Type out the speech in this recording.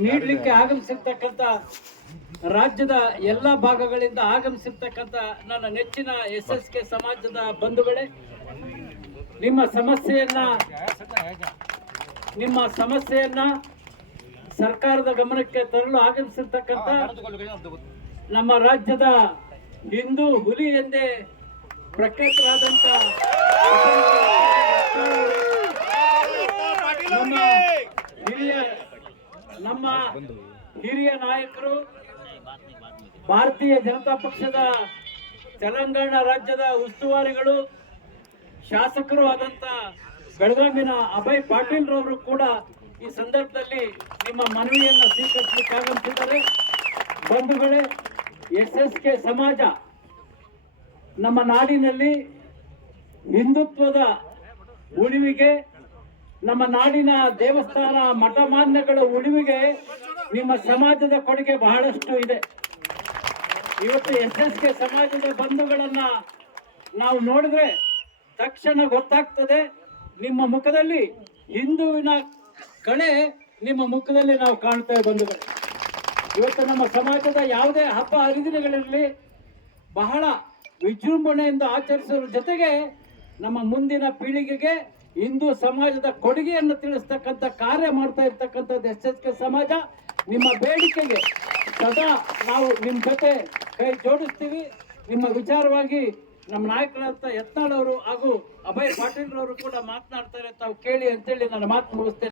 ನೀಡಲಿಕ್ಕೆ ಆಗಮಿಸಿರ್ತಕ್ಕಂಥ ರಾಜ್ಯದ ಎಲ್ಲ ಭಾಗಗಳಿಂದ ಆಗಮಿಸಿರ್ತಕ್ಕಂಥ ನನ್ನ ನೆಚ್ಚಿನ SSK ಸಮಾಜದ ಬಂಧುಗಳೇ, ನಿಮ್ಮ ಸಮಸ್ಯೆಯನ್ನ ಸರ್ಕಾರದ ಗಮನಕ್ಕೆ ತರಲು ಆಗಮಿಸಿರ್ತಕ್ಕಂಥ ನಮ್ಮ ರಾಜ್ಯದ ಹಿಂದೂ ಹುಲಿ ಎಂದೇ ಪ್ರಖ್ಯಾತರಾದಂಥ ನಮ್ಮ ಹಿರಿಯ ನಾಯಕರು, ಭಾರತೀಯ ಜನತಾ ಪಕ್ಷದ ತೆಲಂಗಾಣ ರಾಜ್ಯದ ಉಸ್ತುವಾರಿಗಳು, ಶಾಸಕರು ಆದಂತ ಬೆಳಗಾವಿನ ಅಭಯ್ ಪಾಟೀಲ್ ರವರು ಕೂಡ ಈ ಸಂದರ್ಭದಲ್ಲಿ ನಿಮ್ಮ ಮನವಿಯನ್ನು ಸ್ವೀಕರಿಸಲಿಕ್ಕೆ ಆಗಮಿಸಿದ್ದಾರೆ. ಬಂಧುಗಳೇ, SSK ಸಮಾಜ ನಮ್ಮ ನಾಡಿನಲ್ಲಿ ಹಿಂದುತ್ವದ ಉಳಿವಿಗೆ, ನಮ್ಮ ನಾಡಿನ ದೇವಸ್ಥಾನ ಮಠ ಮಾನ್ಯಗಳ ಉಳಿವಿಗೆ ನಿಮ್ಮ ಸಮಾಜದ ಕೊಡುಗೆ ಬಹಳಷ್ಟು ಇದೆ. ಇವತ್ತು SSK ಸಮಾಜದ ಬಂಧುಗಳನ್ನ ನಾವು ನೋಡಿದ್ರೆ ತಕ್ಷಣ ಗೊತ್ತಾಗ್ತದೆ, ನಿಮ್ಮ ಮುಖದಲ್ಲಿ ಹಿಂದುವಿನ ಕಳೆ ನಿಮ್ಮ ಮುಖದಲ್ಲಿ ನಾವು ಕಾಣ್ತೇವೆ. ಬಂಧುಗಳು, ಇವತ್ತು ನಮ್ಮ ಸಮಾಜದ ಯಾವುದೇ ಹಬ್ಬ ಹರಿದಿನಗಳಿರಲಿ ಬಹಳ ವಿಜೃಂಭಣೆಯಿಂದ ಆಚರಿಸುವ ಜೊತೆಗೆ ನಮ್ಮ ಮುಂದಿನ ಪೀಳಿಗೆಗೆ ಹಿಂದೂ ಸಮಾಜದ ಕೊಡುಗೆಯನ್ನು ತಿಳಿಸ್ತಕ್ಕಂಥ ಕಾರ್ಯ ಮಾಡ್ತಾ ಇರ್ತಕ್ಕಂಥದ್ದು SSK ಸಮಾಜ. ನಿಮ್ಮ ಬೇಡಿಕೆಗೆ ಸದಾ ನಾವು ನಿಮ್ಮ ಜೊತೆ ಕೈ ಜೋಡಿಸ್ತೀವಿ. ನಿಮ್ಮ ವಿಚಾರವಾಗಿ ನಮ್ಮ ನಾಯಕರಾದ ಯತ್ನಾಳ್ ಅವರು ಹಾಗೂ ಅಭಯ್ ಪಾಟೀಲ್ ರವರು ಕೂಡ ಮಾತನಾಡ್ತಾರೆ, ತಾವು ಕೇಳಿ ಅಂತೇಳಿ ನನ್ನ ಮಾತು ಮುಗಿಸ್ತೇನೆ.